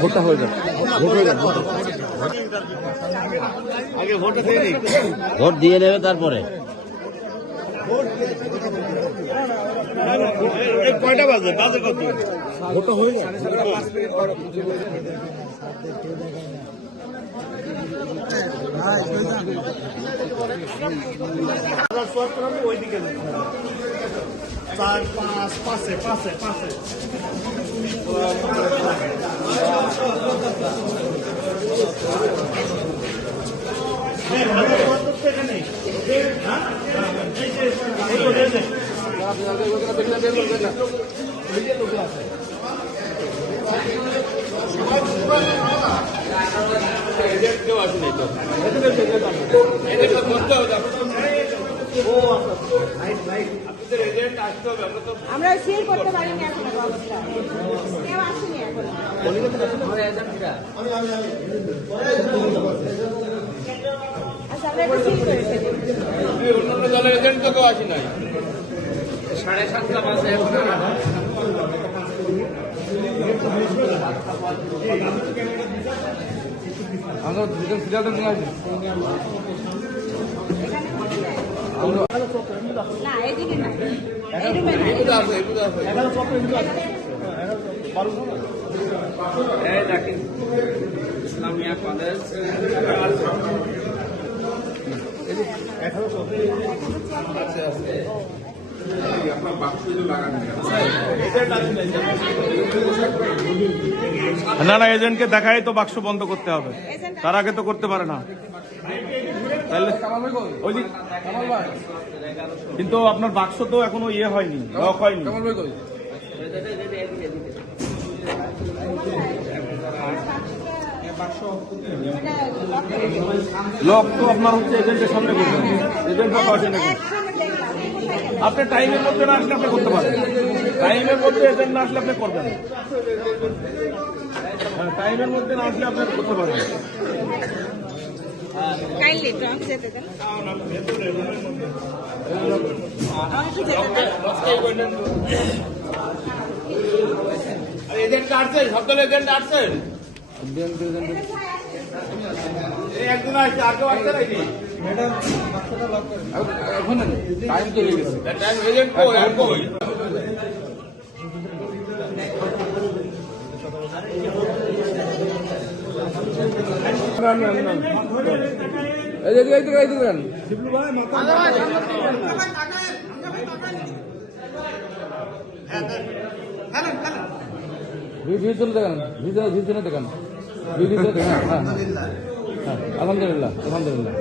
ভোটটা হয়ে যাবে, আগে ভোটটা দিয়ে নিই, ভোট দিয়ে নেবে তারপরে। কয়টা বাজে? বাজে কত? ভোটটা হয়ে যাবে। ওইদিকে 4 5 পাশে পাশে পাশে আমরা শেয়ার করতে পারিনি এখন অবস্থা কেউ আসেনি এখন আচ্ছা আমরা একটু শেয়ার করেছি অন্যান্য দলের এজেন্ট তো কেউ আসি নাই 7:30 বাজে এখন আমরা দুজন ফিরাতে নিয়ে আসি না এদিকে না এই রুমে না এগুলো আছে এখানে সব এই দেখেন ইসলামিয়া কলেজ না না, এজেন্টকে দেখাই তো বাক্স বন্ধ করতে হবে, তার আগে তো করতে পারে না। তাহলে কিন্তু আপনার বাক্স তো এখনো ইয়ে হয়নি, লক হয়নি। লক তো আপনার হচ্ছে এজেন্টের সামনে করবেন, এজেন্ট আপনি টাইমের মধ্যে না আসলে আপনি করতে পারেন, টাইমের মধ্যে এজেন্ট না আসলে আপনি করবেন, টাইমের মধ্যে না আসলে আপনি করতে পারেন। এজেন্ট আসছেন, সব দলের এজেন্ট আসছেন, একজন আসছে, আর কেউ আসছে নাকি? এখন টাইম তো হয়ে গেছে, টাইম এজেন্ট কই আর কই? আলহামদুলিল্লাহ আলহামদুলিল্লাহ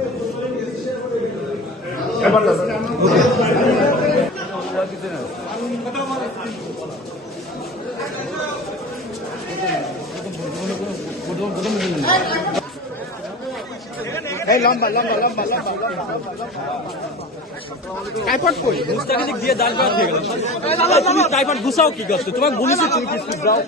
লম্বা লম্বা লম্বা লম্বা টাইপড কই মুস্তাকিদ দিয়ে দাঁড় করা থেকে গেল। তুমি টাইপড ঘুষাও কি করছো? তোমাকে বলেছি তুমি কি যাও।